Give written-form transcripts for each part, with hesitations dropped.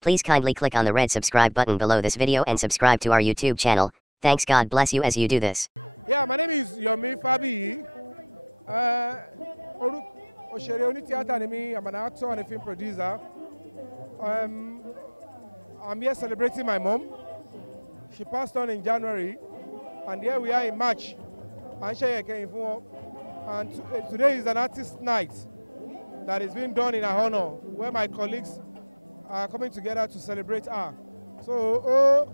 Please kindly click on the red subscribe button below this video and subscribe to our YouTube channel. Thanks, God bless you as you do this. Yeah, my name is Yomi Fabi. I'm an actor and a film producer. I'm here celebrating my mom. She passed on in January, and here we are in March. And today is an artist night that is being done in her honor, where my colleagues are coming together to celebrate her. So,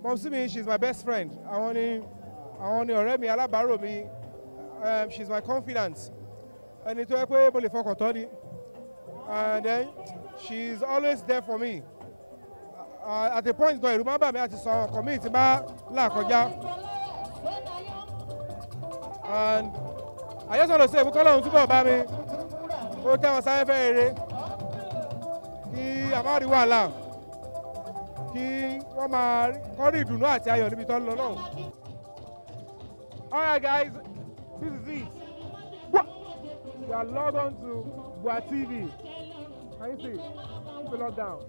Mom Simi, she's my best friend. She's my confidant. And then she's always there for me. At the point where I remember me at the community, and I just want to say, we call on super about me. We tell us every about the one now. Alright guys, this is it. You are logged on to Bua TV. Can you see? Keep it locked down.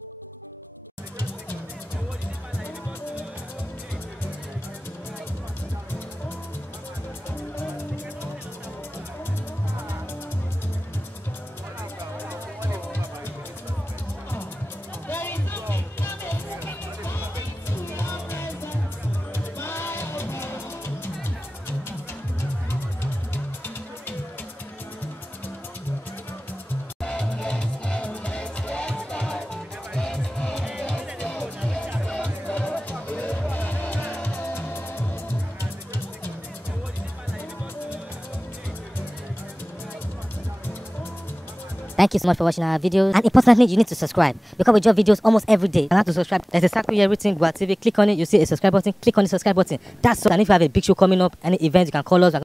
Thank you so much for watching our videos, and importantly, you need to subscribe because we drop videos almost every day. You have to subscribe. There's a circle here written Bua TV. Click on it, you see a subscribe button. Click on the subscribe button. That's so. And if you have a big show coming up, any event, you can call us.